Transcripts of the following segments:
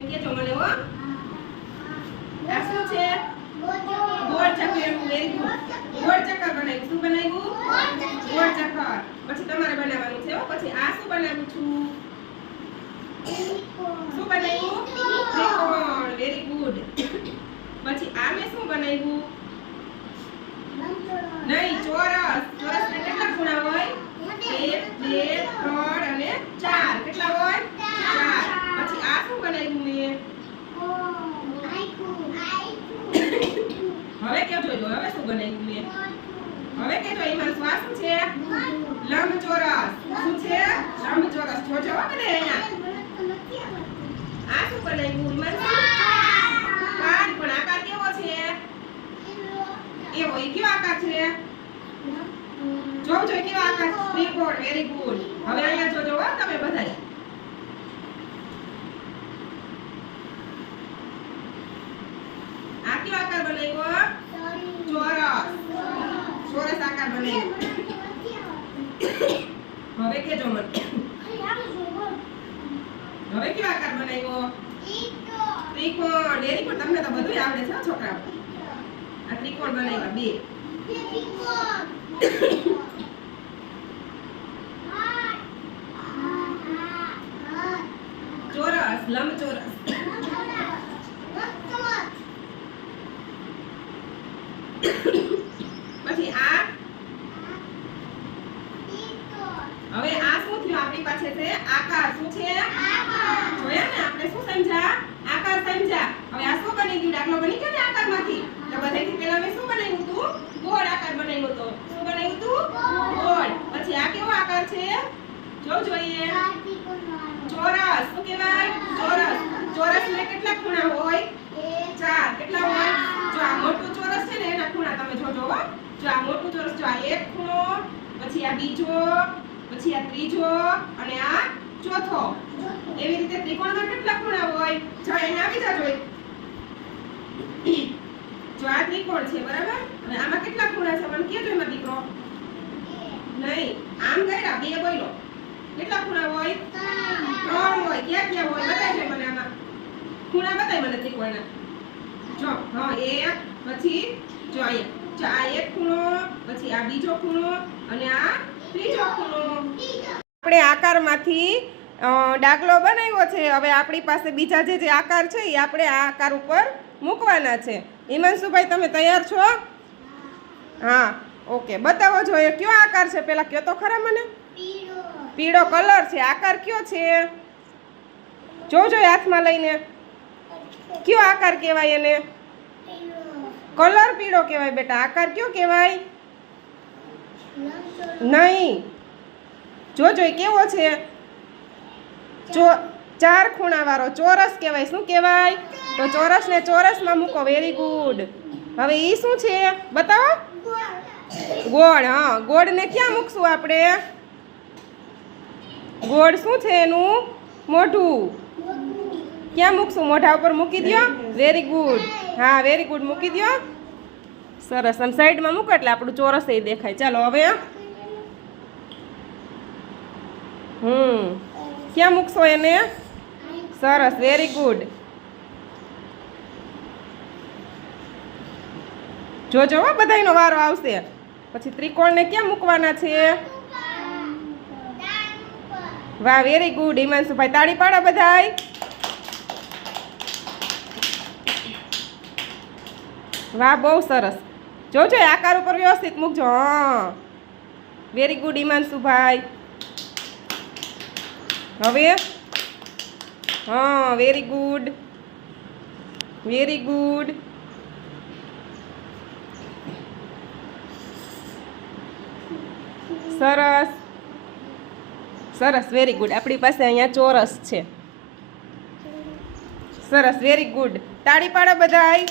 કેજો મને હો? આ શું છે? ગોળ ચક્કર વેરી ગુડ ગોળ ચક્કર બનાવ્યું. શું બનાવ્યું? ગોળ ચક્કર. પછી તમારે બનાવવાનું છે હો. પછી આ શું બનાવું છું? શું બનાવ્યું? ત્રિકોણ વેરી ગુડ પછી આ મેં શું બનાવ્યું નહીં ચોરસ ચોરસ ને કેટલા ખૂણા હોય એક બે ત્રણ અને ચાર કેટલા હોય ચાર પછી આ શું બનાવ્યું મેં હવે કેજો જો હવે શું બનાવ્યું મેં હવે કેજો એમાં શ્વાસ છે? લંબચોરસ. શું છે? લંબચોરસ. જોજો હો બધે અહીંયા. આ શું બનાવ્યું? ઈમાન કાન પણ આકાર કેવો છે? એવો. એ કેવો આકાર છે? જો જો કેવો આકાર ત્રિકોણ. વેરી ગુડ હવે અહીંયા જોજો, હો, તમે બધાય. આ કેવો આકાર બનાવ્યો? ચોરસ ચોરસ આકાર બનાવ્યો હવે કેજો મને હવે કયો આકાર બનાવ્યો ત્રિકોણ વેરી ગુડ તમને તો બધું આવડે છે હો છોકરાઓ આ ત્રિકોણ બનાવ્યા બે ચોરસ લંબચોરસ પછી આ? હવે આ શું થયું? આપણી પાસે છે આકાર. શું છે? જોયા ને? આપણે શું સમજ્યા આકાર સમજ્યા હવે આ શું બની ગયું દાખલો બની ગયો ને આકારમાંથી તો બધાયથી પહેલા મેં શું બનાવ્યું હતું ગોળ આકાર બનાવ્યો હતો શું બનાવ્યું હતું ગોળ પછી આ કેવો આકાર છે જો જોઈએ ચોરસ શું કહેવાય ચોરસ ચોરસ ને કેટલા ખૂણા હોય ચાર કેટલા હોય જો આ મોટું ચોરસ છે ને એના ખૂણા તમે જોજો હો જો આ મોટું ચોરસ જો આ એક ખૂણો પછી આ બીજો પછી આ ત્રીજો અને આ ચોથો. એવી રીતે ત્રિકોણમાં કેટલા ખૂણા હોય? જો એને આવી જાજો જો આ ત્રિકોણ છે, બરાબર? અને આમાં કેટલા ખૂણા છે? મને કહેજો એમાં દીકરો. નહીં. આમ કર્યા, બે બોલો કેટલા ખૂણા હોય? ત્રણ હોય. ક્યાં ક્યાં હોય? બતાવજો મને આમાં. ખૂણા બતાય મને ત્રિકોણના. જો, હા, એક, પછી જો અહીંયા જો આ એક ખૂણો, પછી આ બીજો ખૂણો, અને આ આપણે આકારમાંથી ડાકલો બનાવ્યો છે. હવે આપણી પાસે બીજા જે જે આકાર છે, એ આપણે આ આકાર ઉપર મૂકવાના છે. હિમાંશુભાઈ, તમે તૈયાર છો? હા, ઓકે. બતાવો જોઈએ કયો આકાર છે? પેલા કયો તો ખરા મને? પીળો કલર છે. આકાર કયો છે? જોજો હાથમાં લઈને. કયો આકાર કહેવાય એને? કલર પીળો કહેવાય બેટા. આકાર કયો કહેવાય? નહીં. જોજો એ કેવો છે? ચો ચાર ખૂણાવાળો. ચોરસ કહેવાય. શું કહેવાય? તો ચોરસને ચોરસમાં મૂકો. વેરી ગુડ હવે એ શું છે? બતાવો. ગોળ. હા, ગોળને ક્યાં મૂકશું આપણે? ગોળ શું છે એનું? મોઢું. ક્યાં મૂકશું? મોઢા ઉપર મૂકી દ્યો. વેરી ગુડ હા વેરી ગુડ મૂકી દ્યો. સરસ. અને સાઈડમાં મૂકો એટલે આપણું ચોરસ એ દેખાય. ચાલો, હવે હમ. ક્યાં મૂકશો એને? સરસ. વેરી ગુડ જોજો હો, બધાયનો વારો આવશે. પછી ત્રિકોણને ક્યાં મૂકવાના છે? વાહ વેરી ગુડ હિમાંશુભાઈ, તાળી પાડો બધાય. વાહ, બહુ સરસ. જોજો આકાર ઉપર વ્યવસ્થિત મૂકજો. હા. વેરી ગુડ હિમાંશુભાઈ હવે? હા વેરી ગુડ વેરી ગુડ સરસ. સરસ વેરી ગુડ આપણી પાસે અહીંયા ચોરસ છે. સરસ વેરી ગુડ તાળી પાડો બધાય.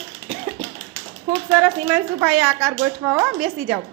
ખૂબ સરસ હિમાંશુભાઈ આકાર ગોઠવાઓ બેસી જાઓ.